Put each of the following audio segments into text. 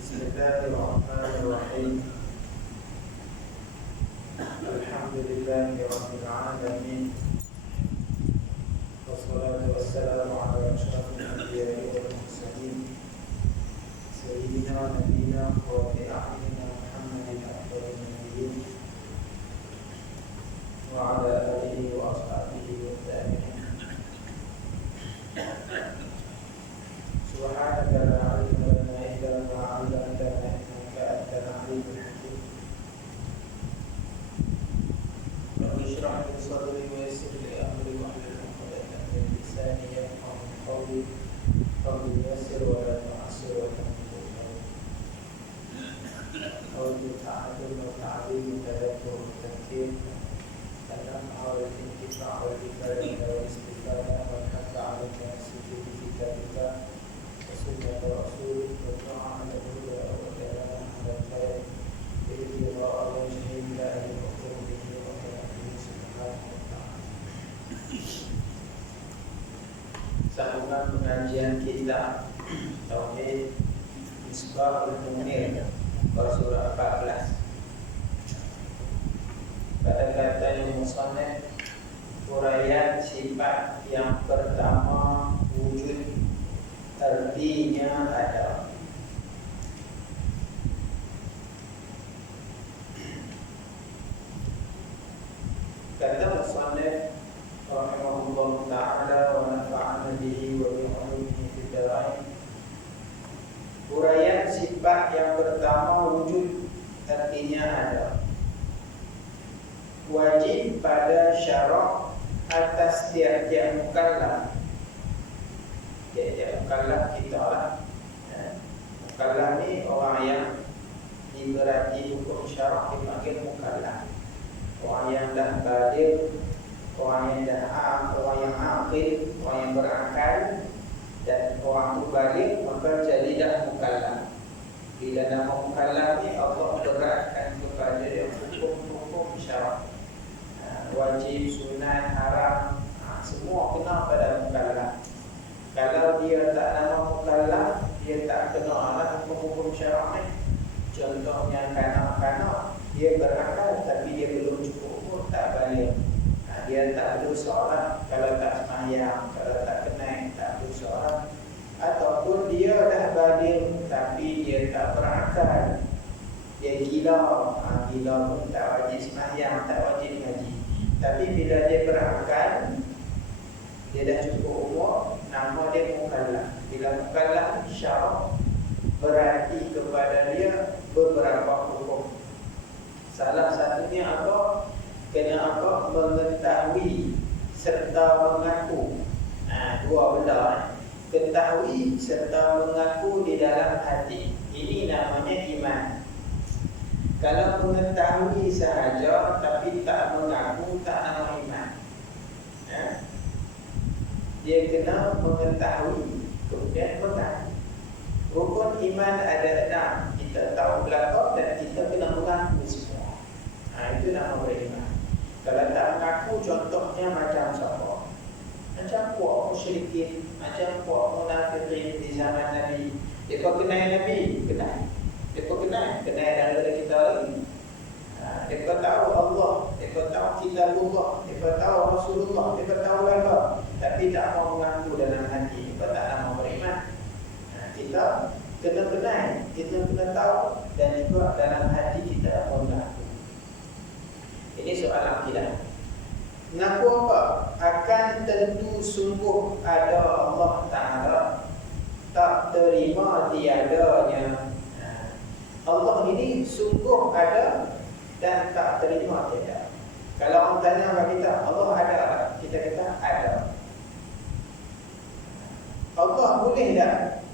Bismillahirrahmanirrahim. Alhamdulillahi rabbil alamin. Wassalatu wassalamu ala asyrafil anbiya'i wal mursalin sayyidina wa nabiyina wa a'yunina Muhammadin afdalin nabiyyin wa ala alihi wa ashabihi wa tabi'in. Subhanaka la ilma lana illa ma 'allamtana innaka antal 'alimul hakim. Rabbi shrah li sadri wa yassir li amri wahlul 'uqdatam min lisani yafqahu qawli. Rabbi yassir wa la tu'assir wa thabbit qawli ta'addud wa ta'lim tadabbur tafkir tanam awal intifa' wal ifada wal istifada wal hatta 'ala al-sujud fi kitabika sunnah Rasul Muhammad sallallahu alaihi wasallam ini Allah Subhanahu wa taala. Sambungan pengajian kita Tauhid Misbahul Munir surah 14. Pada katanya musannaf uraian sifat yang pertama wujud, artinya ada. Kata musannaf rahimahullah ta'ala wa nafa'ana bihi wa bi'ulumihi fid dharain. Uraian sifat yang pertama wujud, artinya ada. Wajib pada syarak atas tiap-tiap mukallaf. Tiap-tiap mukallaf kita lah. Mukallaf ni orang yang diberati hukum syarak dipanggil mukallaf. Orang yang dah baligh, orang yang dah orang yang aqil, orang yang berakal, dan orang tu baligh maka jadi dah mukallaf. Bila nama mukallaf ni Allah beratkan kepada dia hukum-hukum syarak. Wajib, sunat, haram, semua kena pada mukallaf. Kalau dia tak nama mukallaf, dia tak kena lah hukum-hukum syarak ni. Contohnya kanak-kanak, dia berakal tapi dia belum cukup umur, tak balik. Dia tak berdosa lah kalau tak sembahyang, kalau tak kenal, tak berdosa lah. Ataupun dia dah balik tapi dia tak berakal, dia gila, gila pun tak wajib sembahyang, tak wajib ngaji. Tapi bila dia berakal, dia dah cukup umur, nama dia mukallaf. Bila mukallaf syarak berarti kepada dia beberapa hukum. Salah satunya apa? Kena apa? Mengetahui serta mengaku. Dua benda. Ketahui serta mengaku di dalam hati. Ini namanya iman. Kalau mengetahui sahaja tapi tak mengaku, tak nama iman. Dia kena mengetahui kemudian mengaku. Rukun iman ada 6. Kita tahu belakang dan kita kena mengaku semua. Itu nama beriman. Kalau tak mengaku, contohnya macam siapa? Macam puak musyrikin, macam puak munafikin di zaman Nabi. Dia kau kenal Nabi? Kenal. Dia kau kenal daripada kita lagi. Dia kau tahu Allah, dia kau tahu kitabullah, dia kau tahu Rasulullah, dia kau tahu laga, tapi tak mau mengaku dalam hati. Dia tak nak beriman. Kita kena kenal, kita kena tahu, dan juga dalam hati kita mengaku. Ini soal akidah. Mengaku apa? Akan tentu sungguh ada Allah Ta'ala, tak terima tiadanya. Allah ini sungguh ada dan tak terima tiada. Kalau orang tanya kepada kita, Allah ada tak? Kita kata ada. Allah boleh tak?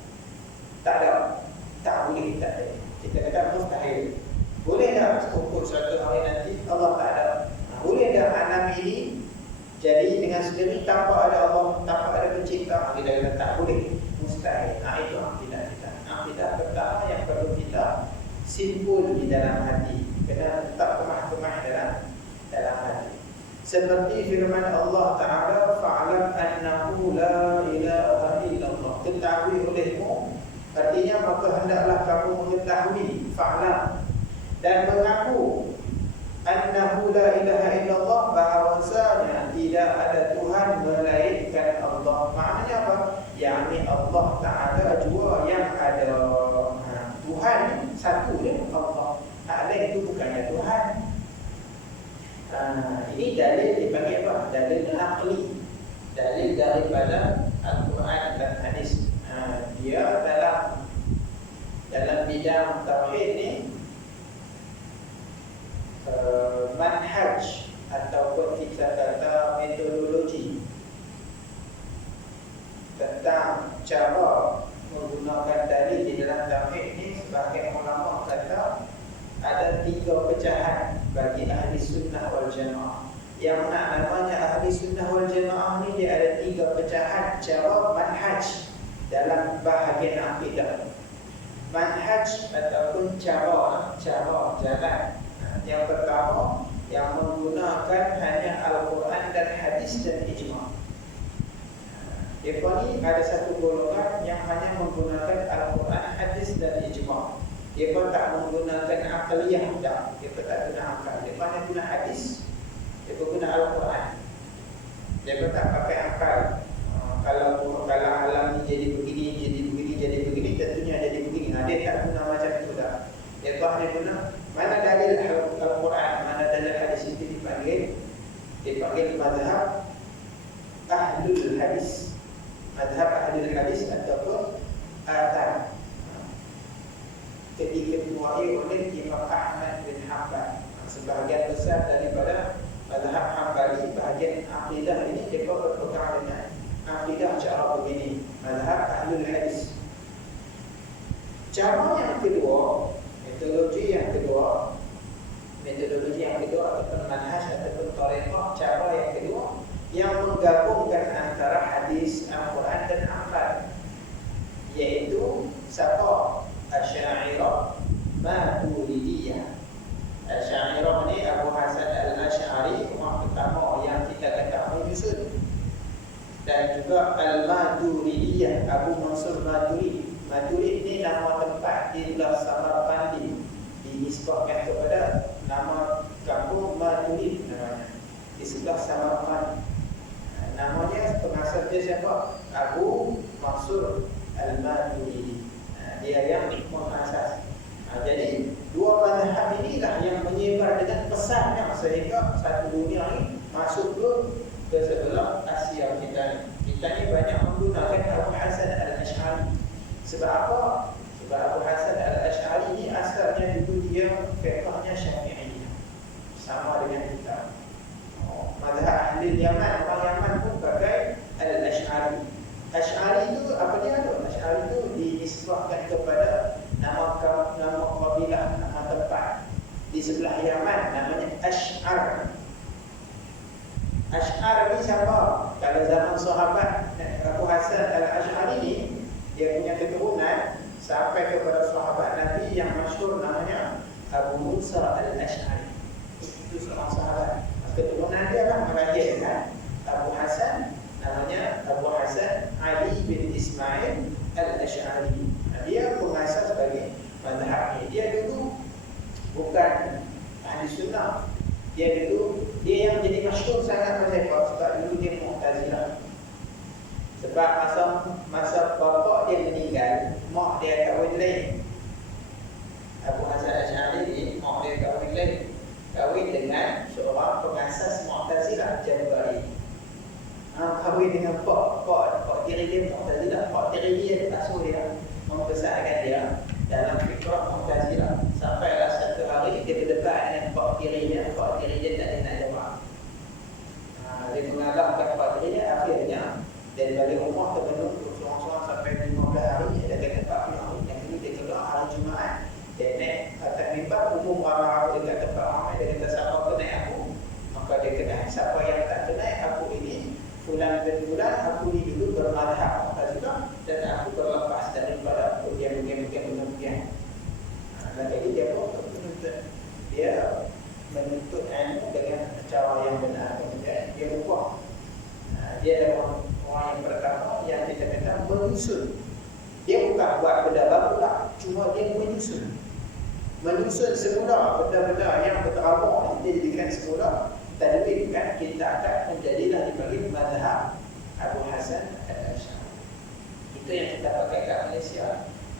Tak ada. Tak boleh, tak ada. Kita kata mustahil. Boleh tak ukur suatu hari nanti Allah tak ada? Boleh tak alam ini jadi dengan sendiri tanpa ada Allah, tanpa ada pencipta? Kita kata tak boleh, mustahil. Itu akidah kita. Akidah pertama yang perlu kita simpul di dalam hati, kena letak kemah-kemah dalam hati. Seperti firman Allah Ta'ala, fa'alam annahu la ilaha illallah. Ketahui olehmu Artinya maka hendaklah kamu mengetahui, fa'lam, dan mengaku annahu la ilaha illallah, bahawasanya tidak ada Tuhan melainkan Allah. Maknanya apa? Yakni Allah Ta'ala jua yang ada. Tuhan satu je, Allah. Hak lain itu bukannya Tuhan. Ini dalil dipanggil apa? Dalil aqli. Dalil daripada Al-Quran dan hadis. Dia dalam bidang tauhid ni manhaj ataupun kita kata metodologi tentang cara menggunakan dalil di dalam tauhid ni, sebahagian ulama kata ada 3 pecahan bagi ahli sunnah wal jamaah. Yang namanya ahli sunnah wal jamaah ni dia ada 3 pecahan cara manhaj dalam bahagian akidah. Manhaj ataupun cara jalan. Yang pertama, yang menggunakan hanya Al-Quran dan hadis dan ijma'. Mereka ni ada satu golongan yang hanya menggunakan Al-Quran, hadis dan ijma'. Mereka tak menggunakan akliyah, tak. Mereka tak guna akal. Mereka hanya guna hadis, mereka guna Al-Quran. Mereka tak pakai akal. Kalau alam ni jadi begini, tentunya jadi begini. Dia tak guna macam itu dah. Mereka hanya guna mana dalil Al-Quran, mana dalil hadis, itu dipanggil mazhab ahlul hadis. Mazhab ahlul hadis ataupun athar. Diketuai oleh Imam Ahmad bin Hanbal. Sebahagian besar daripada mazhab Hanbali, bahagian akidah ini mereka berpegang dengan akidah cara begini, mazhab ahlul hadis. Cara yang kedua, metodologi yang kedua ataupun manhaj ataupun tariqah, cara yang kedua yang menggabungkan antara hadis, Al-Quran dan akal, iaitu siapa? Asy'ariyah, Maturidiyah. Asy'ariyah ni Abu Hasan Al-Asy'ari, orang pertama yang kita kata menyusun, dan juga Al-Maturidiyah, Abu Mansur Maturidi. Maturid ni nama tempat di belah Samarkandi, dinisbahkan kepada nama kampung Maturid namanya, di sebelah Samarkand. Namanya pengasas dia siapa? Abu Mansur Al-Maturidi. Dia yang mengasas. Jadi dua mazhab inilah yang menyebar dengan pesannya sehingga satu dunia ini masuk ke sebelah Asia kita. Kita ni banyak menggunakan Abu Hasan Al-Asy'ari. Sebab apa? Sebab Abu Hasan Al-Asy'ari ni asalnya dulu dia fiqhnya Syafi'iyah, sama dengan kita. Mazhab ahli Yaman, orang Yaman pun pakai Al-Asy'ari. Asy'ari itu apa dia tu? Asy'ari itu dinisbahkan kepada nama kabilah, nama tempat di sebelah Yaman, namanya Asy'ar. Asy'ar ni siapa? Kalau zaman sahabat Abu Hasan Al-Asy'ari ni, dia punya keturunan sampai kepada sahabat Nabi yang masyhur namanya Abu Musa Al-Asy'ari. Itu seorang sahabat. Keturunan dia lah melahirkan Abu Hasan, namanya Abu Hasan Ali bin Ismail Al-Asy'ari. Dia pengasas bagi mazhab ini. Dia dulu bukan ahli sunnah. Dia yang jadi masyhur sangat mazhab, sebab dulu dia Mu'tazilah. Sebab masa bapa dia meninggal, mak dia kahwin lain. Abu Hasan Asy'ari ni mak dia kahwin lain, kahwin dengan seorang pengasas Mu'tazilah, Jabari. Kahwin dengan pak diri dia Mu'tazilah. Pak diri dia asuh dia, membesarkan dia dalam fikrah Mu'tazilah. Sampailah satu hari dia berdebat dengan pak diri dia. Pak diri dia tak nak jawab. Dia mengalahkan pak diri dia. Akhirnya dari balik rumah terbentuk seorang-seorang sampai 15 hari. Dia kata 40 hari. Yang ini dia keluar hari Jumaat. Dia naik atas mimbar, umum orang-orang dekat tempat ramai. Dia kata siapa kenal aku, maka dia kenal. Siapa yang tak kenal aku ini, fulan bin fulan, aku ni dulu bermadhab Mu'tazilah dan aku berlepas daripada bagian-bagian. Jadi dia pun dia menuntut ilmu dengan cara yang benar. Dia berbuat. Dia adalah orang yang pertama yang kita kata menyusun. Dia bukan buat pendapat menyusun semula benda-benda yang berterabur, kita jadikan semula tadwin, kan kita akan menjadilah dipanggil mazhab Abu Hasan Al-Asy'ari. Itu yang kita pakai kat Malaysia.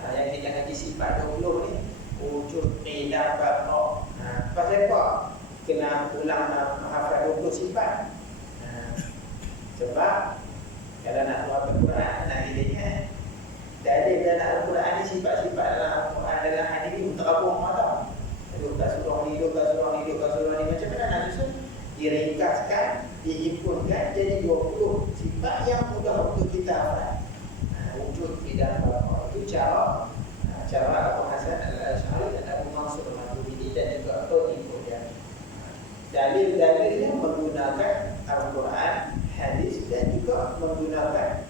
Yang kita ngaji sifat 20 ni, wujud, qiyam, baqa. Pasal apa kena ulang menghafal 20 sifat? Sebab kalau nak keluar Al-Quran, nak dilihat dalil dalam Al-Quran ni, sifat-sifat dalam Al-Quran dalam hadis ni terabung mata. Tak surah ni, tak surah ni, tak surah ni, macam mana nak susun? Diringkaskan, dihimpunkan jadi 20 sifat yang mudah untuk kita hafal. Wujud, tidak apa. Itu cara Abu Hasan Al-Asy'ari dan Abu Mansur Maturidi dan juga pengikut dia. Dalil-dalilnya menggunakan Al-Quran, hadis dan juga menggunakan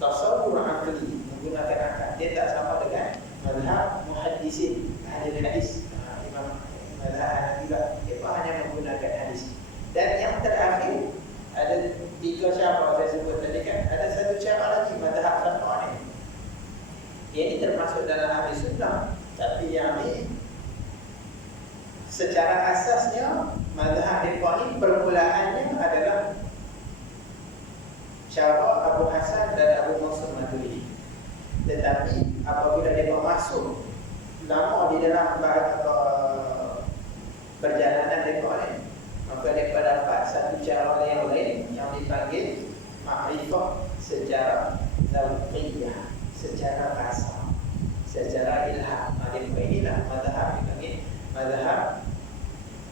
tasawwur akli, menggunakan akal. Dia tak sama dengan mazhab muhaddisin, ahli hadis. Imam mazhab Hanafi dia hanya menggunakan hadis. Dan yang terakhir ada 3 cara saya sebut tadi, kan. Ada satu cara lagi, mazhab Syafi'i. Ini termasuk dalam ahli sunnah, tapi yang ni secara asasnya mazhab Syafi'i permulaannya adalah cara Abu Hasan dan Abu Mansur Maturidi. Tetapi apabila dia masuk lama di dalam perjalanan mereka ni, maka mereka dapat satu cara yang lain yang dipanggil ma'rifah secara zawqiyah, secara rasa, secara ilham. Mereka inilah mazhab dipanggil mazhab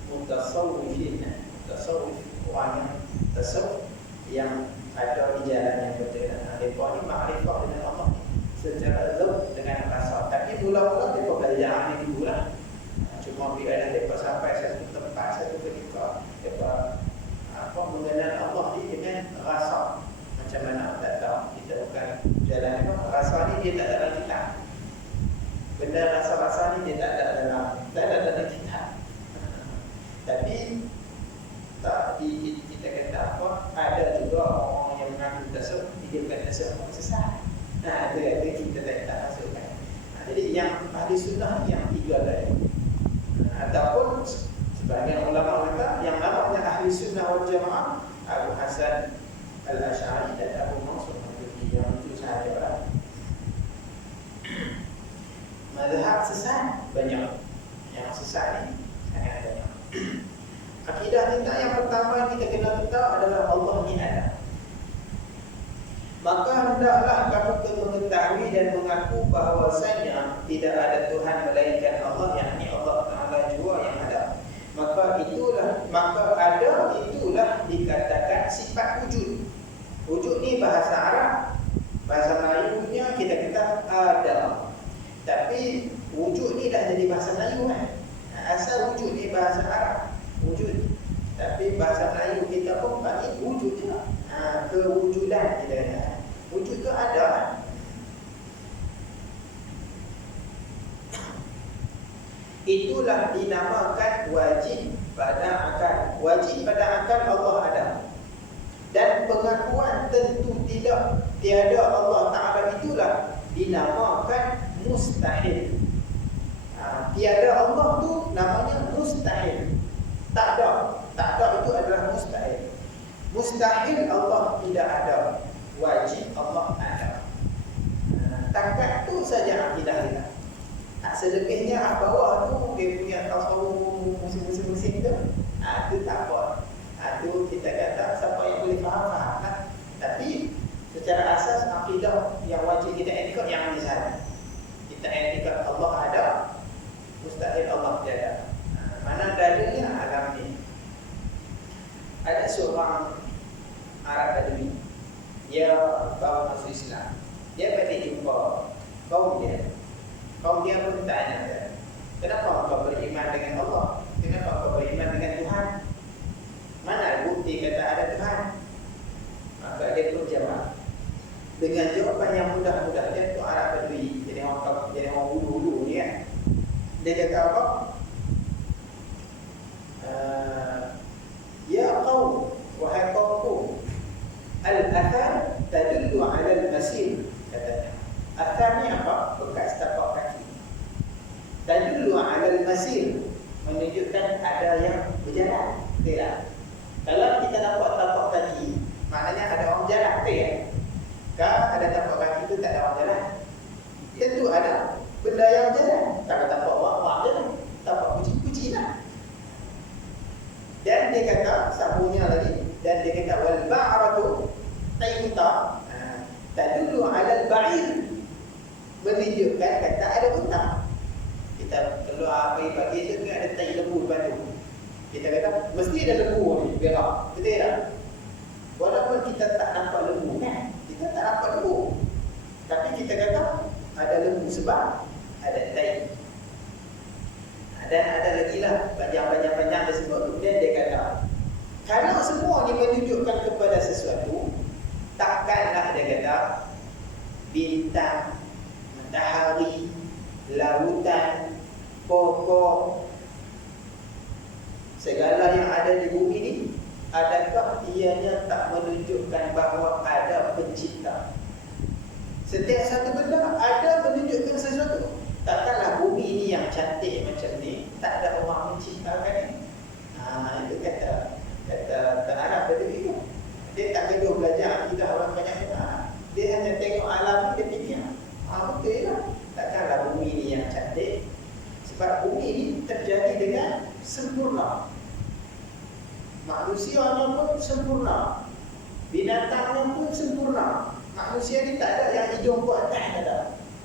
mutasawwifin, mutasawwif, orang yang tasawuf yang ada di jalan yang betul. Mereka ni ma'rifah dengan Allah secara zawq, dengan rasa. Tapi mula-mula mereka belajar ni dulu lah. Cuma bila mereka sampai satu tempat, satu ketika, mereka mengenal Allah ni dengan rasa. Macam mana tak tahu, kita bukan jalan apa, rasa ni dia tak ada dalam kitab. Benda rasa-rasa ni dia tak ada dalam kitab. Tapi tak kita kata apa, ada juga orang yang mengaku tasawuf, dia bukan tasawuf sesat. Itu kita tak masukkan. Jadi yang ahli sunnah yang 3 tadi. Ataupun sebahagian ulama kata yang namanya ahli sunnah wal jamaah Abu Hasan Al-Asy'ari dan Abu Mansur Maturidi, yang itu sahaja. Mazhab sesat banyak. Yang sesat ni sangat banyak. Akidah kita yang pertama kita kena tahu adalah Allah ni ada. Maka hendaklah kamu mengetahui dan mengaku bahawasanya tidak ada Tuhan melainkan Allah, yakni Allah Ta'ala jua yang ada. Maka ada itulah dikatakan sifat wujud. Wujud ni bahasa Arab, bahasa Melayunya kita kata ada. Tapi wujud ni dah jadi bahasa Melayu, kan. Asal wujud ni bahasa Arab, wujud. Tapi bahasa Melayu kita pun panggil wujud juga. Kewujudan kita kata. Wujud tu ada. Itulah dinamakan wajib pada akal. Wajib pada akal Allah ada. Dan pengakuan tentu tiada Allah Ta'ala itulah dinamakan mustahil. Tiada Allah tu namanya mustahil. Tak ada itu adalah mustahil. Mustahil Allah tidak ada. Wajib Allah ada. Takat tu saja akidah kita. Selebihnya bawah tu dia punya tasawuf musim-musim tu. Itu tak apa. Itu kita kata siapa yang boleh faham lah. Tapi secara asas akidah yang wajib kita etikad yang di sana. Kita etikad Allah ada, mustahil Allah tiada. Mana dalilnya agama ni? Ada seorang Arab Badui, dia bawa masuk Islam. Dia pergi jumpa kaum dia. Kaum dia pun tanya, kenapa kau beriman dengan Allah? Kenapa kau beriman dengan Tuhan? Mana bukti kata ada Tuhan? Maka dia pun jawab dengan jawapan yang mudah-mudah. Dia tu Arab Badui, jadi orang ulu-ulu ni, kan. Dia kata apa? Ya qaum, wahai kaumku, al-athar tadullu 'ala al-masir, katanya. Athar ni apa? Bekas tapak kaki. Tadullu 'alal masir, menunjukkan ada yang berjalan. Betul tak? Kalau kita nampak tapak kaki, maknanya ada orang berjalan, betul tak? Kalau ada tapak kaki itu tak ada orang jalan. Tentu ada benda yang berjalan. Kalau tapak wak-wak jalan, tapak kucing-kucing lah. Dan dia kata, sambungnya lagi, dan dia kata wal ba'ratu tayyuta, tadullu 'alal ba'ir, menunjukkan kata ada unta. Kita keluar pagi-pagi tu ada tai lembu depan tu. Kita kata mesti ada lembu ni berak. Betul tak? Walaupun kita tak nampak lembu kan? Kita tak nampak lembu. Tapi kita kata ada lembu sebab ada tai. Dan ada lagi lah panjang-panjang disebut. Kemudian dia kata kalau semua ni menunjukkan kepada sesuatu, takkanlah dia kata bintang, matahari, lautan, pokok, segala yang ada di bumi ini, adakah ianya tak menunjukkan bahawa ada pencipta? Setiap satu benda ada menunjukkan sesuatu. Takkanlah bumi ini yang cantik macam ni tak ada orang menciptakan ni. Itu kata Arab pada itu. Dia tak kena belajar akidah orang banyak benar. Dia hanya tengok alam ni, dia fikir betul lah. Takkanlah bumi ini yang cantik. Sebab bumi ini terjadi dengan sempurna. Manusianya pun sempurna, binatangnya pun sempurna. Manusia ni tak ada yang hidung ke atas, tak ada.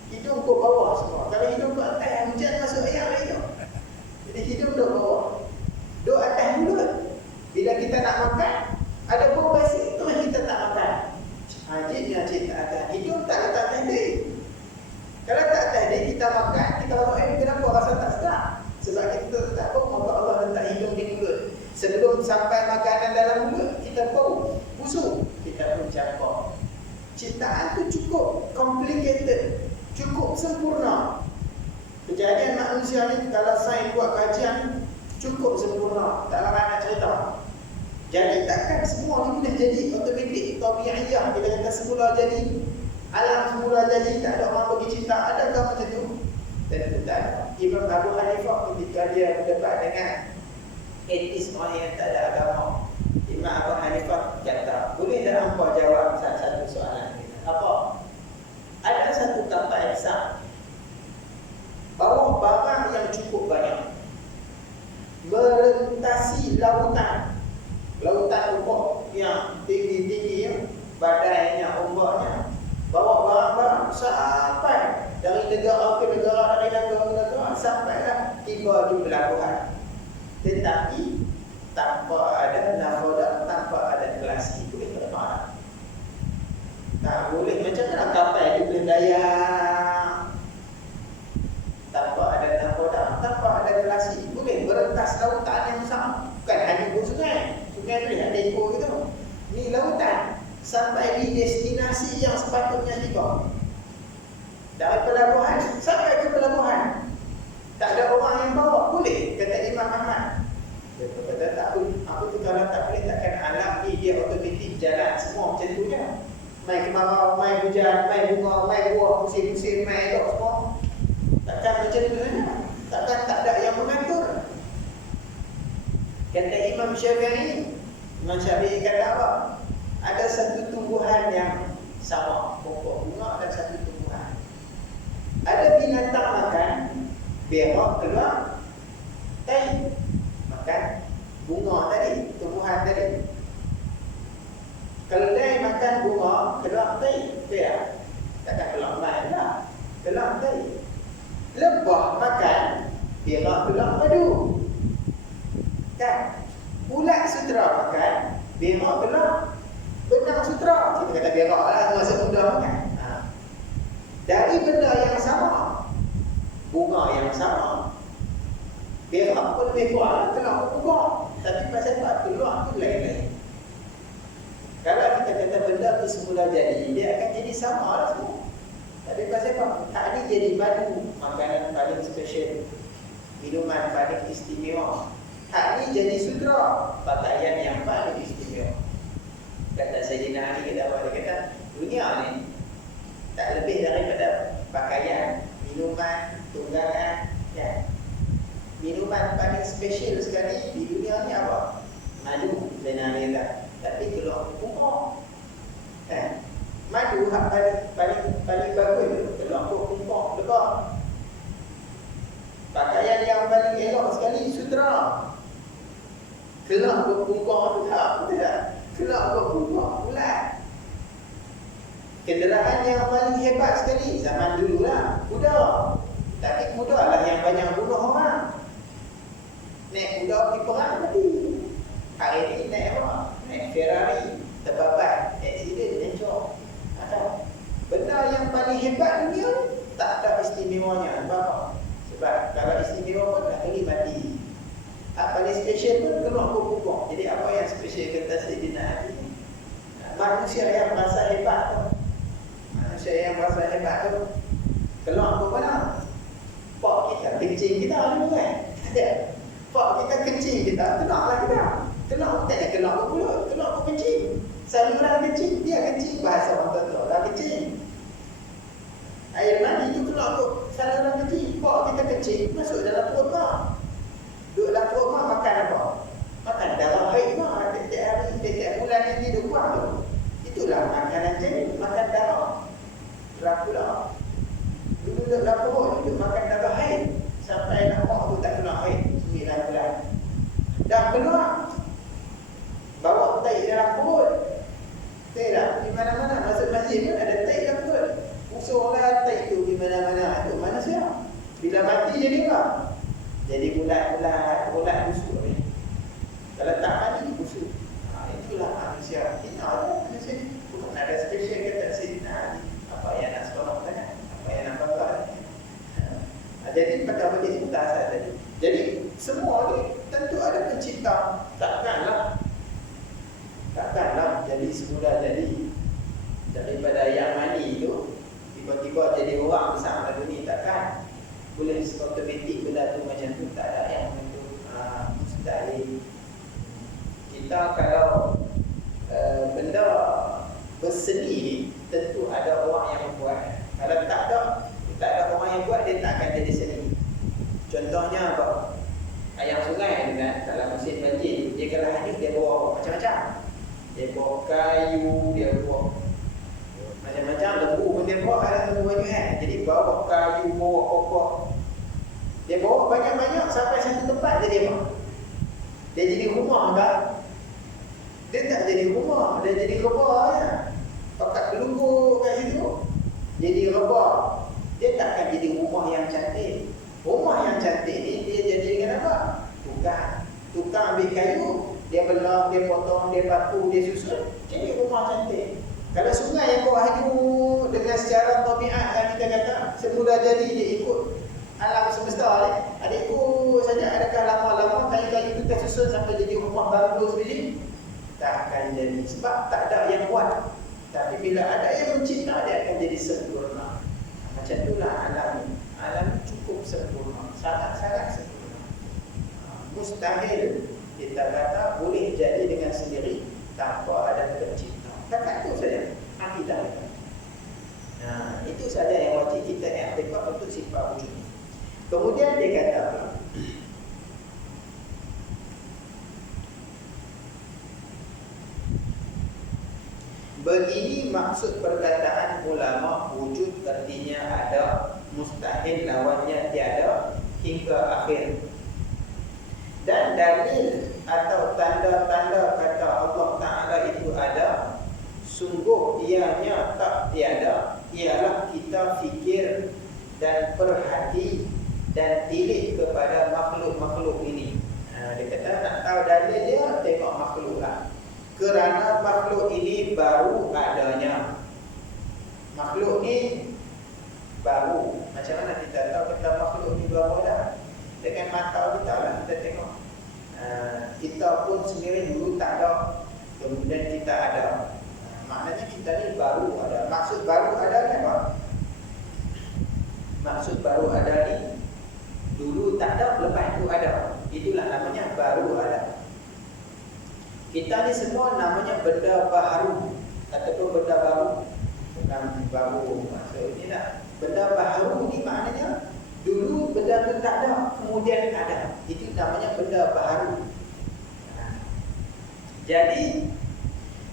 Hidung ke bawah semua. Kalau hidung ke atas, hujan masuk air lah hidung. Jadi hidung duduk bawah, duduk atas mulut. Bila kita nak makan, ada bau basi, terus kita tak makan. Ajibnya ciptaan hidung tak letak atas dia. Kalau tak atas dia, kita makan, kita rasa kenapa rasa tak sedap? Sebab kita tak tahu maka Allah letak hidung di mulut. Sebelum sampai makanan dalam mulut, kita bau, busuk, kita pun campak. Ciptaan tu cukup complicated, cukup sempurna. Kejadian manusia ni kalau sains buat kajian cukup sempurna, tak ramai nak cerita. Jadi takkan semua ni boleh jadi automatik, tabi'iyah. Kita kata semula jadi, alam semula jadi, tak ada orang bagi cipta. Adakah macam tu? Tentu tak ada. Imam Abu Hanifah ketika dia berdebat dengan etis orang yang tak ada agama, Imam Abu Hanifah kata, boleh tak hampa jawab satu soalan ni? Apa? Ada satu kapal besar bawa barang yang cukup banyak, merentasi lautan ombak yang tinggi-tinggi, badainya, ombaknya, bawa barang-barang sampai dari negara ke negara, dari negara ke negara, sampailah tiba di pelabuhan. Tetapi tanpa ada nakhoda, tanpa ada kelasi, boleh terbang. Tak boleh, macam mana kapal itu boleh dayang tanpa ada nakhoda, tanpa ada kelasi? Boleh merentas lautan yang sama. Bukan hanya sungai boleh ada ekor gitu. Ni lautan sampai di destinasi yang sepatutnya tiba. Dari pelabuhan sampai ke pelabuhan, tak ada orang yang bawa, boleh? Kata Imam Ahmad. Dia kata tak boleh. Aku tu kalau tak boleh, takkan alam ni dia otomatik jalan semua macam tu je. Mai kemarau, mai hujan, mai bunga, mai buah, musim-musim, mai elok semua. Takkan macam tu saja. Takkan tak ada yang mengatur. Kata Imam Syafi'i. Imam Syafi'i kata apa? Ada satu tumbuhan yang sama, pokok bunga dan satu tumbuhan. Ada binatang makan, berak keluar, tai makan bunga tadi, tumbuhan tadi. Kalau tai makan bunga, keluar tai, berak. Takkan keluar mai lah, keluar tai. Lebah makan, berak keluar madu. Kan? Ulat sutera makan, berak keluar benang sutera. Kita kata berak lah, masa muda makan. Dari benda yang sama, bunga yang sama, berak pun lebih kuat, keluar bunga. Tapi pasal apa? Keluar tu lain-lain. Kalau kita kata benda tu semula jadi, dia akan jadi sama lah semua. Tapi pasal apa? Tak ni jadi madu, makanan paling special, minuman paling istimewa. Hak ni jadi sutera, pakaian yang paling istimewa. Kata Sayyidina Ali, dia kata dunia ni tak lebih daripada pakaian, minuman, tunggangan Kan? Minuman paling special sekali di dunia ni apa? Madu, sebenarnya tak. Tapi keluar kumpul. Kan? Madu hak paling bagus keluar kumpul lepas. Pakaian yang paling elok sekali sutera. Keluar kumpul tu tak? Keluar kumpul bulat. Kenderaan yang paling hebat sekali zaman dulu lah kuda. Tapi kuda lah yang banyak bunuh orang. Naik kuda pergi perang mati. Hari ni naik apa? Naik Ferrari, terbabat, accident, hancur. Benda yang paling hebat dunia tak ada istimewanya. Sebab Sebab kalau istimewa pun dah kali mati. Paling special pun keluar kumpul. Jadi apa yang special kata Sayyidina Ali? Manusia yang merasa hebat tu, manusia yang merasa hebat tu keluar ke mana? Pak kita kencing kita dulu kan? Pak kita kencing kita, keluarlah kita. Keluar, tak keluar ke mulut, keluar ke kencing. Saluran kencing, dia kencing bahasa orang tua dah kencing. Air mandi tu keluar ke saluran kencing. Pak kita kencing masuk dalam perut mak. Duduk dalam perut mak makan apa? Makan darah haid mak. Setiap bulan yang dia duduk buang tu. Itulah makanan jenis, makan darah. Dracula. Dulu duduk dalam perut, duduk makan darah haid. Sampai mak tu tak keluar haid 9 bulan. Dah keluar, bawa tai dalam perut. Tai tak? Di mana-mana, masuk masjid pun ada tai dalam perut. Musuhlah tai tu di mana-mana. Itu manusia. Bila mati jadi apa? Jadi bulat busuk ni. Kalau tak mati busuk. Itulah manusia. Ini ada manusia ni. Bukan ada spesial kata Sayyidina Ali. Apa yang nak sekolah kan? Apa yang nak bakar ni? Jadi pada bagi cerita saya tadi. Jadi semua ni tentu ada pencipta. Takkanlah jadi semula jadi daripada yang mani tu tiba-tiba jadi orang besar dalam dunia. Takkan boleh otomatik benda tu macam tu. Tak ada yang itu mustahil. Kita kalau benda berseni ni tentu ada orang yang membuat. Kalau tak ada orang yang buat, dia tak akan jadi seni. Contohnya apa? Ayam sungai kan, dalam musim banjir, dia kalau hanyut dia bawa macam-macam. Dia bawa kayu, dia bawa macam-macam. Lembu pun dia bawa, ada lembu banyak kan. Jadi bawa kayu, bawa pokok. Dia bawa banyak-banyak sampai satu tempat dia bawa. Dia jadi rumah tak? Dia tak jadi rumah, dia jadi rebah ya. Pakat belunggu kat situ. Jadi rebah. Dia takkan jadi rumah yang cantik. Rumah yang cantik ni dia jadi dengan apa? Tukang ambil kayu, dia belah, dia potong, dia paku, dia susun, jadi rumah cantik. Kalau sungai yang bawa hanyut dengan secara tabiat yang kita kata, semula jadi dia ikut alam semesta ni. Ada ikut saja, adakah lama-lama kayu-kayu kita susun sampai jadi rumah baru sendiri? Tak akan jadi, sebab tak ada yang buat. Tapi bila ada yang mencipta, dia akan jadi sempurna. Macam itulah alam ni. Alam cukup sempurna, sangat-sangat sempurna. Mustahil kita kata boleh jadi dengan sendiri tanpa ada pencipta. Takkan itu saja akidah kita. Nah, itu saja yang wajib kita iktikad untuk sifat wujud. Kemudian dia kata begini maksud perkataan ulama, wujud artinya ada, mustahil lawannya tiada, hingga akhir. Dan dalil atau tanda-tanda kata Allah Ta'ala itu ada, sungguh ianya tak tiada, ialah kita fikir dan perhati dan tilik kepada makhluk-makhluk ini. Dia kata nak tahu dalil dia, tengok makhluk lah. Kerana makhluk ini baru adanya. Makhluk ni baru. Macam mana kita tahu kita makhluk ni baru ada? Dengan mata kita lah kita tengok. Kita pun sendiri dulu tak ada, kemudian kita ada. Maknanya kita ni baru ada. Maksud baru ada ni apa? Maksud baru ada ni dulu tak ada, lepas itu ada. Itulah namanya baru ada. Kita ni semua namanya benda baharu ataupun benda baru. Bukan baru maksud ni nak. Benda baharu ni maknanya dulu dulu benda tu tak ada, kemudian ada. Itu namanya benda baharu. Jadi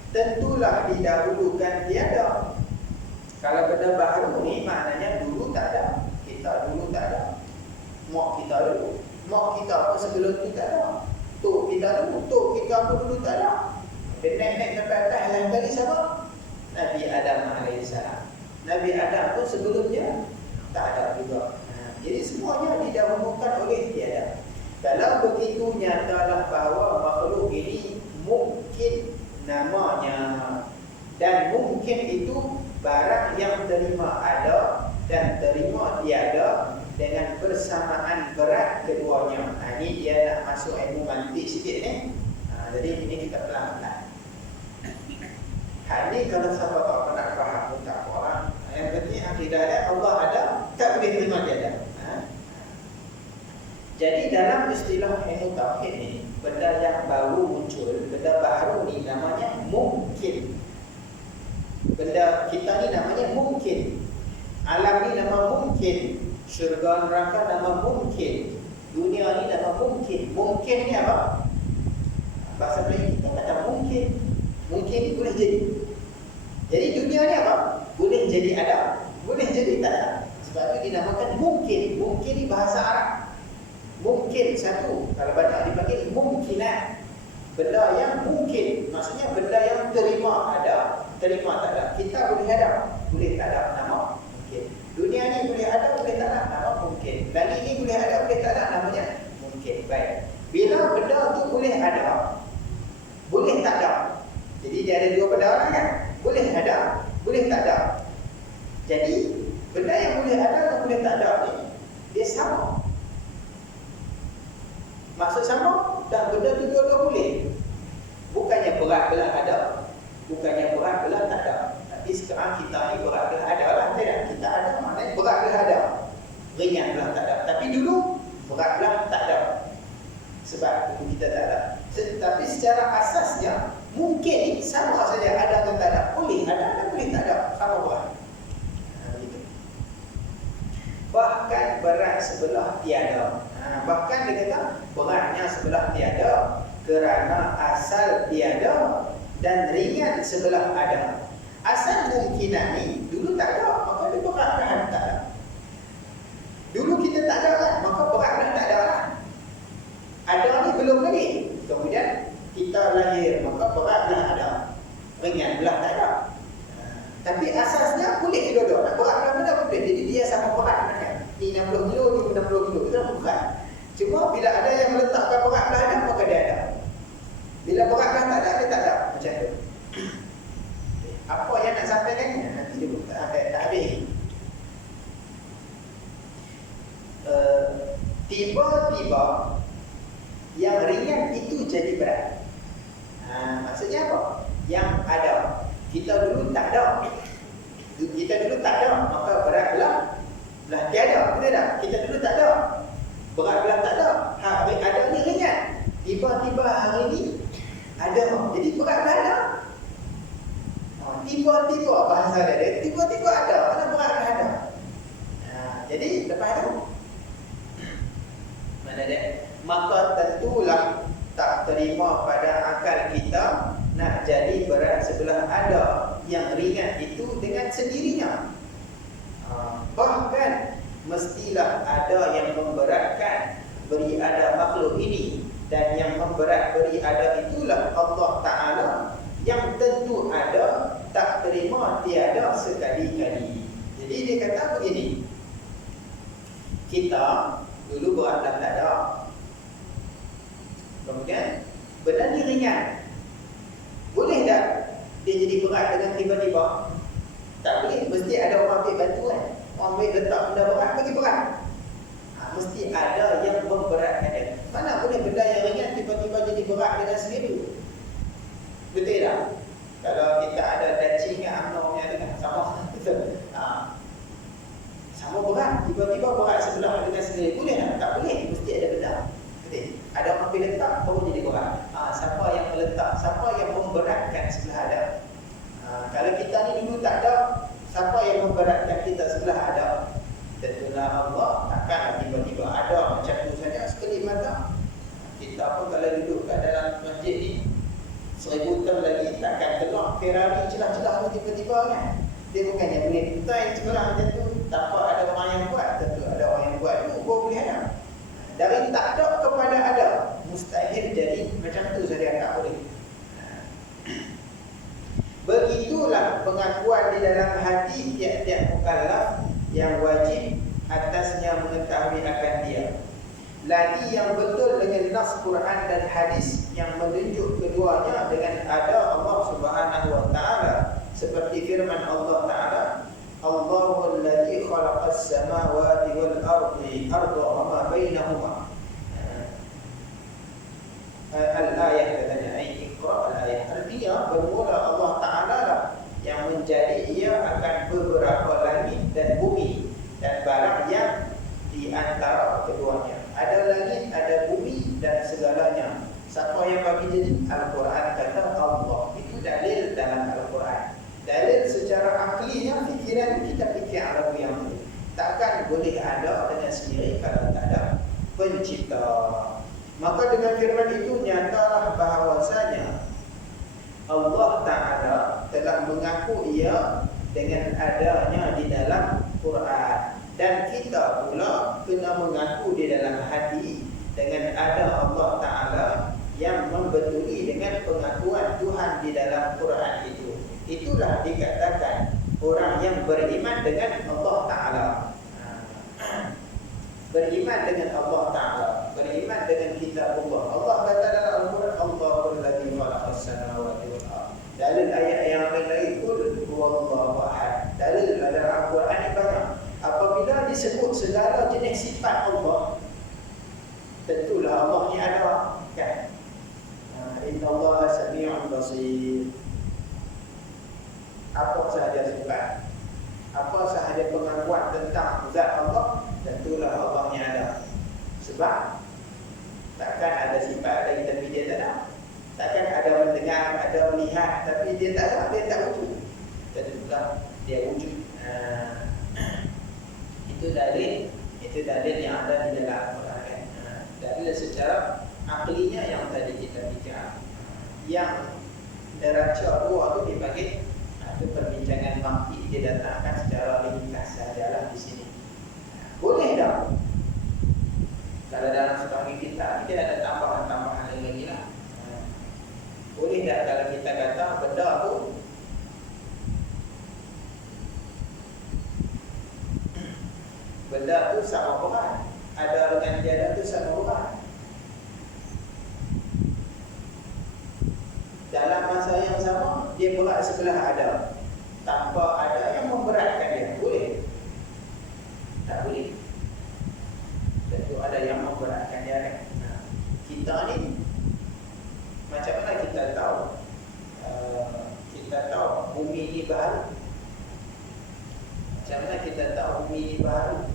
tentulah didahulukan tiada. Kalau benda baharu ni maknanya dulu tak ada. Kita dulu tak ada. Mak kita dulu. Mak kita pun sebelum tu tak ada. Tok kita dulu. Tok kita pun dulu tak ada. Dan naik-naik sampai atas lain kali siapa? Nabi Adam AS. Nabi Adam pun sebelumnya tak ada juga. Jadi semuanya didahulukan oleh tiada. Kalau begitu nyatalah bahawa makhluk ini mungkin namanya, dan mungkin itu barang yang terima ada dan terima tiada dengan bersamaan berat keduanya. Ini dia nak masuk ilmu mantik sikit ni. Jadi ini kita pelan-pelan. Hal ni kalau siapa tak nak faham pun tak apa. Yang penting akidah dia Allah ada, tak boleh terima tiada. Jadi dalam istilah ilmu tauhid ni, benda yang baru muncul, benda baru ni namanya mungkin. Benda kita ni namanya mungkin. Alam ni nama mungkin. Syurga neraka nama mungkin. Dunia ni nama mungkin. Mungkin ni apa? Bahasa Melayu kita kata mungkin. Mungkin ni boleh jadi. Jadi dunia ni apa? Boleh jadi ada, boleh jadi tak ada. Sebab itu dinamakan mungkin. Mungkin ni bahasa Arab. Mungkin satu, kalau banyak dipanggil mungkinat. Benda yang mungkin, maksudnya benda yang terima ada, terima tak ada. Kita boleh ada, boleh tak ada, nama mungkin. Dunia ni boleh ada, boleh tak ada, nama mungkin. Langit ni boleh ada, boleh tak ada, namanya mungkin. Baik. Bila benda tu boleh ada, boleh tak ada. Jadi dia ada dua benda lah kan? Boleh ada, boleh tak ada. Jadi benda yang boleh ada dan boleh tak ada ni, dia sama. Maksud sama, dan benda tu dua-dua boleh. Bukannya berat belah ada, bukannya berat belah tak ada. Tapi sekarang kita ni berat belah ada lah. Tidak, kita ada maknanya berat belah ada, ringan belah tak ada. Tapi dulu berat belah tak ada. Sebab dulu kita tak ada. Tapi secara asasnya mungkin sama saja ada atau tak ada. Boleh ada dan boleh tak ada, sama berat. Begitu. Bahkan berat sebelah tiada. Bahkan dia kata beratnya sebelah tiada kerana asal tiada dan ringan sebelah ada. Asal mungkinan ni dulu tak ada, maka dia berat dah tak ada. Dulu kita tak ada kan, maka berat dah tak ada lah. Ada ni belum lagi. Kemudian kita lahir, maka berat dah ada, ringan belah tak ada. Tapi asasnya boleh dua-dua. Berat dah benda boleh. Jadi dia sama berat kan. Ni 60 kilo, ni 60 kilo. Itu berat. Cuma bila ada yang meletakkan berat belah ada, maka dia ada. Bila berat belah tak ada, dia tak ada. Macam tu. Apa yang nak sampaikan ni? Nanti dulu, tak habis. Tiba-tiba yang ringan itu jadi berat. Maksudnya apa? Yang ada. Kita dulu tak ada. Kita dulu tak ada, maka berat belah tiada. Betul tak? Kita dulu tak ada. Berat belah tak ada. Ada ni ringan. Tiba-tiba hari ni ada. Jadi berat belah ada. Tiba-tiba bahasa dia. Tiba-tiba ada. Mana berat belah ada. Jadi lepas tu mana dia? Maka tentulah tak terima pada akal kita nak jadi berat sebelah ada yang ringan itu dengan sendirinya. Bahkan mestilah ada yang memberatkan beri ada makhluk ini, dan yang memberat beri ada itulah Allah Ta'ala yang tentu ada, tak terima tiada sekali-kali. Jadi dia kata begini, kita dulu berat dah tak ada, kemudian benda ni ringan. Boleh tak dia jadi berat dengan tiba-tiba? Tak boleh. Mesti ada orang ambil batu kan. Orang ambil letak benda berat, bagi berat. Mesti ada yang memberatkan dia. Mana boleh benda yang ringan tiba-tiba jadi berat dengan sendiri? Betul tak? Kalau kita ada dacing dengan UMNO dengan sama. Betul. Sama berat. Tiba-tiba berat sebelah dengan sendiri. Boleh tak? Tak boleh. Mesti ada benda. Betul. Ada orang ambil letak, baru jadi berat. Siapa yang meletak? Siapa yang memberatkan sebelah ada? Kalau kita ni dulu tak ada, siapa yang memberatkan kita sebelah ada? Tentulah Allah. Takkan tiba-tiba macam tu saja sekelip mata. Kita pun kalau duduk kat dalam masjid ni 1000 tahun lagi takkan tengok Ferrari celah-celah tu tiba-tiba kan. Dia bukannya boleh tutai sekarang macam tu. Tanpa ada orang yang buat, tentu ada orang yang buat tu baru boleh ada. Dari tak ada kepada ada, mustahil jadi macam tu saja tak boleh. Begitulah pengakuan di dalam hati tiap-tiap mukallaf yang wajib atasnya mengetahui akan dia. Lagi yang betul dengan nas Quran dan hadis yang menunjuk keduanya dengan ada Allah Subhanahu wa taala, seperti firman Allah taala, Allahul ladzi khalaqas samawati wal arda wa ma bainahuma. Al-ayah katanya, Iqra al-ayah. Artinya bermula Allah taala lah yang menjadi ia akan beberapa langit dan bumi dan barang yang di antara keduanya. Ada langit, ada bumi dan segalanya. Siapa yang bagi jadi? Al-Quran kata Allah. Itu dalil dalam Al-Quran. Dalil secara aklinya, fikiran kita fikir Arabi yang ini takkan boleh ada dengan sendiri kalau tak ada pencipta. Maka dengan firman itu nyatalah bahawasanya Allah Ta'ala telah mengaku ia dengan adanya di dalam Quran. Dan kita pula kena mengaku di dalam hati dengan ada Allah Ta'ala yang membetuli dengan pengakuan Tuhan di dalam Quran itu. Itulah dikatakan orang yang beriman dengan Allah Ta'ala. Beriman dengan Allah Ta'ala, beriman dengan kitab Allah. Allah kata dalam Al-Quran, Allahul ladzi khalaqas samawati wal ardh. Dalil ayat yang lain, qul huwallahu ahad. Dalil dalam Al-Quran ini banyak. Apabila disebut segala jenis sifat Allah, tentulah Allah ni ada, kan? Innallaha sami'un basir. Apa sahaja sifat, apa sahaja pengakuan tentang zat Allah, tentulah Allah ni ada. Sebab takkan ada sifat lagi tapi dia tak ada. Takkan ada mendengar, ada melihat tapi dia tak ada, dia tak wujud. Tentulah dia wujud. Itu dalil yang ada di dalam Al-Quran. Dalil secara aklinya yang tadi kita bincang. Yang neraca dua tu dipanggil itu perbincangan mantik, dia datangkan secara ringkas sajalah di sini. Boleh tak? Kalau dalam setengah kita dia ada tambahan-tambahan lagi lah. Boleh tak kalau kita kata benda tu benda tu sama berat, ada dengan tiada tu sama berat. Dalam masa yang sama dia berat sebelah ada, tanpa ada yang memberatkan dia. Boleh? Tak boleh. Tentu ada yang memberatkan dia kan? Kita ni macam mana kita tahu? Kita tahu bumi ni baharu. Macam mana kita tahu bumi ni baharu?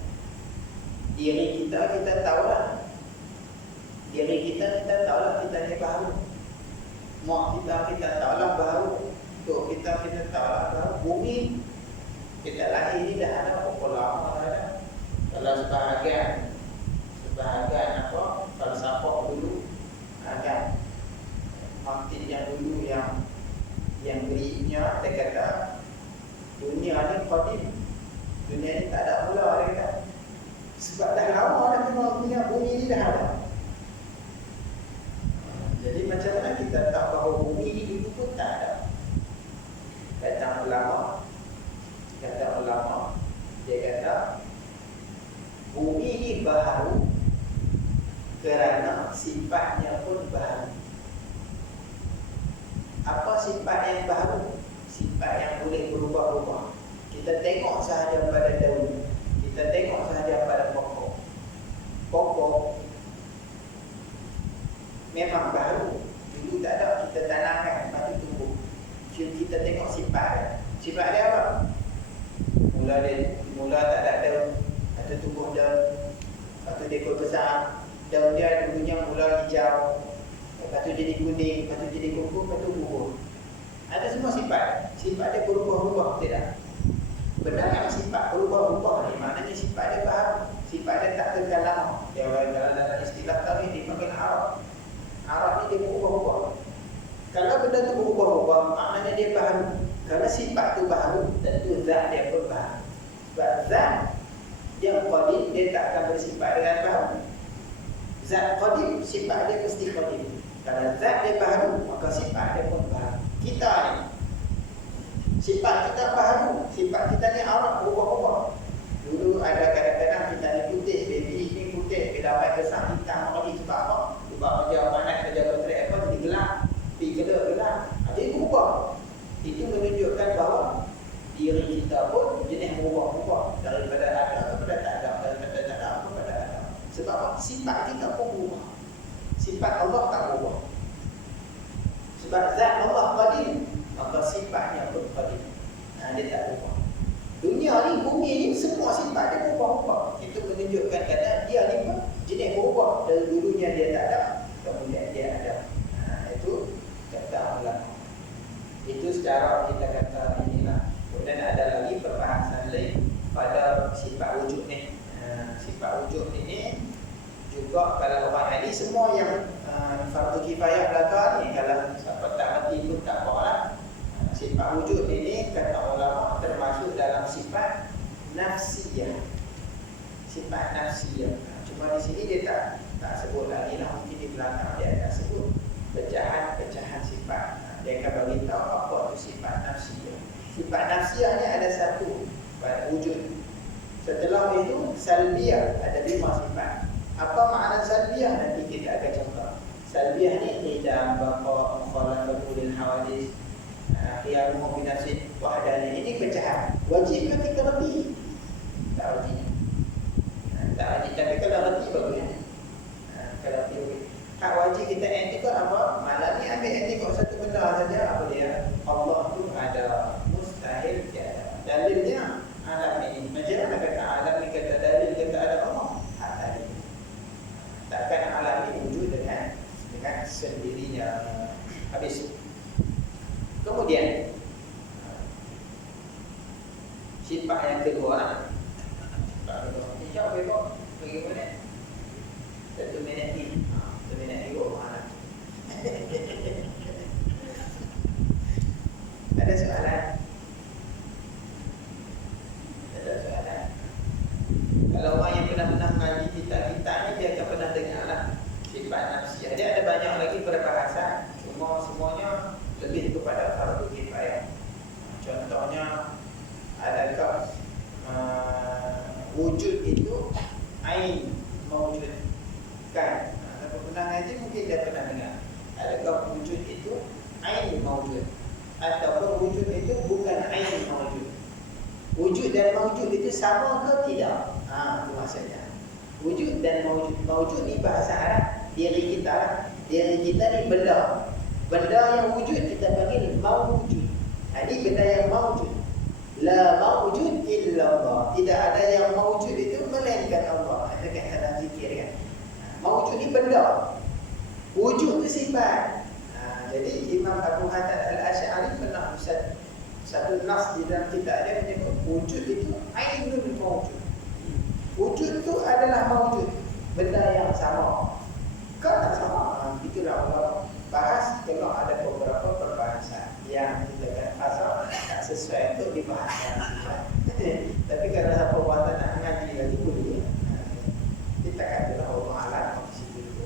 Diri kita tahulah. Diri kita tahulah kita ni baharu. Mak kita tahulah baharu. Tok kita tahulah baharu. Bumi kita lahir ni dah ada berapa lama dah. Kalau sebahagian apa falsafah dulu ada maktin yang dulu yang berinya dia kata dunia ni qadim. Dunia ni tak ada mula, dia kata. Sebab dah lama dah punya bumi ni dah ada. Jadi macam mana kita tahu bahawa bumi ni dulu pun tak ada? Kata ulama, dia kata bumi ni baharu kerana sifatnya pun baharu. Apa sifat yang baharu? Sifat yang boleh berubah-ubah. Kita tengok sahaja pada daun, kita tengok sahaja pada pokok. Pokok memang baru, dulu tak ada, kita tanamkan, lepas tu tumbuh. Kita tengok sifat dia. Sifat dia apa? Mula tak ada daun, lepas tu tumbuh daun, lepas tu dia besar. Daun dia dulunya mula hijau, lepas tu jadi kuning, lepas tu jadi kukuh, lepas tu gugur. Ada semua sifat. Sifat dia berubah-ubah, tidak? Benda yang sifat berubah-ubah ni maknanya sifat dia baharu, sifat dia tak kekal lama. Yang dalam istilah tauhid dipanggil arad. Arad ni dia berubah-ubah. Kalau benda tu berubah-ubah, maknanya dia baru. Kalau sifat tu baru, tentu zat dia pun baru. Sebab zat yang qadim, dia tak akan bersifat dengan baru. Zat qadim, sifat dia mesti qadim. Kalau zat dia baru, maka sifat dia pun baru. Kita ni, sifat kita baru. Sifat kita ni arad, berubah-ubah. Dulu ada kadang-kadang kita ni putih, baby ni putih. Bila awal besar, hitam lagi sebab apa? Sebab kerja panas, kerja kontrak apa, jadi gelap. Pergi gelap. Jadi berubah. Itu menunjukkan bahawa diri kita pun jenis berubah-ubah. Daripada ada kepada tak ada, daripada tak ada kepada ada. Sebab apa? Sifat kita pun berubah. Sifat Allah tak berubah. Sebab zat Allah qadim, maka sifatnya pun qadim. Dia tak berubah. Dunia ni, bumi ni, semua sifat dia berubah-ubah. Itu menunjukkan kata dia ni pun jenis berubah. Dari dulunya dia tak ada, kemudian dia ada. Itu kata ulama. Itu secara kita kata inilah. Kemudian ada lagi perbahasan lain pada sifat wujud ni. Sifat wujud ini juga kalau orang ahli semua yang fardu kifayah belaka ni, kalau siapa tak mati pun tak apa lah. Sifat wujud ini kata ulama termasuk dalam sifat nafsiyah. Sifat nafsiyah. Cuma di sini dia tak sebut lagi lah. Mungkin di belakang dia akan sebut pecahan-pecahan sifat. Dia akan beritahu apa itu sifat nafsiyah. Sifat nafsiyah ni ada satu pada wujud. Setelah itu salbiyah, ada 5 sifat. Apa makna salbiyah? Nanti kita akan contoh. Salbiyah ni dalam baqa mukhalafatu lil hawadis, qiyamuhu bi nafsi wahdani. Ini pecahan. Wajib ke kita reti? Tak wajib. Tak wajib, tapi kalau reti bagus. Kalau reti bagus. Hak wajib kita etikot apa? Malam ni ambil etikot satu benda saja. Apa dia? Allah tu ada, mustahil tiada. Dalilnya alam ini. Macam mana kata alam ni kata dalil kata ada Allah? Hak dalil. Takkan alam ini wujud dengan sendirinya. Habis. Kemudian sifat yang kedua. Sifat kedua bagaimana? 1 minit ni. 1 minit ni mana? Ada soalan? Ada soalan? Kalau orang yang pernah mengaji kitab-kitab ni, dia akan pernah dengar lah sifat nafsiyah. Dia ada banyak lagi perbahasan. Semuanya lebih kepada fardu kifayah. Contohnya, adakah wujud itu ain mawujud kan? Kalau pernah ngaji mungkin dia pernah dengar. Adakah wujud itu ain mawujud ataupun wujud itu bukan ain mawujud? Wujud dan mawujud itu sama ke tidak? Itu maksudnya. Wujud dan mawujud. Mawujud ni bahasa Arab diri kita lah. Diri kita ni benda. Benda yang wujud kita panggil mawujud. Ini benda yang mawujud. La mawujud illa Allah. Tidak ada yang mawujud itu melainkan Allah. Itu kan dalam zikir kan. Mawujud ni benda. Wujud itu sifat. Jadi Imam Abu Hatim Al-Asy'ari pernah satu nas di dalam kitab dia menyebut wujud itu ainul mawujud. Wujud itu adalah mawujud. Benda yang sama. Kan tak sama. Itulah Allah bahas. Kalau ada beberapa perbahasan yang kita kata asal tak sesuai untuk dibahas. Tapi kalau siapa buatan nak ngaji lagi boleh. Kita katalah Allah alam di situ dulu.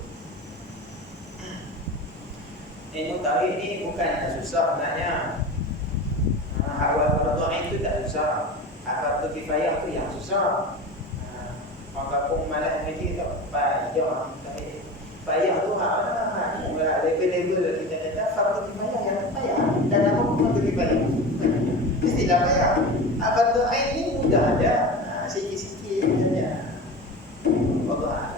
Ilmu tauhid ni bukan susah sebenarnya. Awal fardu itu tak susah. Fardu kifayah tu yang susah. Maka pun malas ngaji tak payah. Payah tu apa? Level-level kita kata fardu kifayah yang payah. Dan apa pun fardu kifayah. Mestilah payah. Fardu ain ni mudah aja. Sikit-sikit saja. Allah.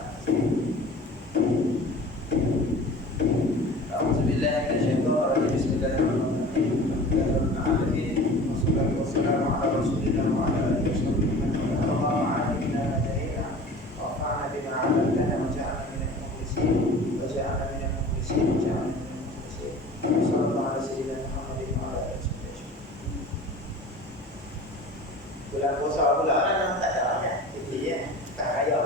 Alhamdulillah Bismillahirrahmanirrahim. Wassalatu wassalamu ala Rasulillah wa ala alihi wasallam. Allahumma a'inna ma jahilna wa'fa'na bima 'allamtana waj'alna minal mukhlisin waj'alna minal mukhlisin waj'alna minal mukhlisin. Sallallahu ala sayyidina Muhammadin wa ala alihi wasallam. Bulan puasa pula kan tak ada kan. Jadi tak kaya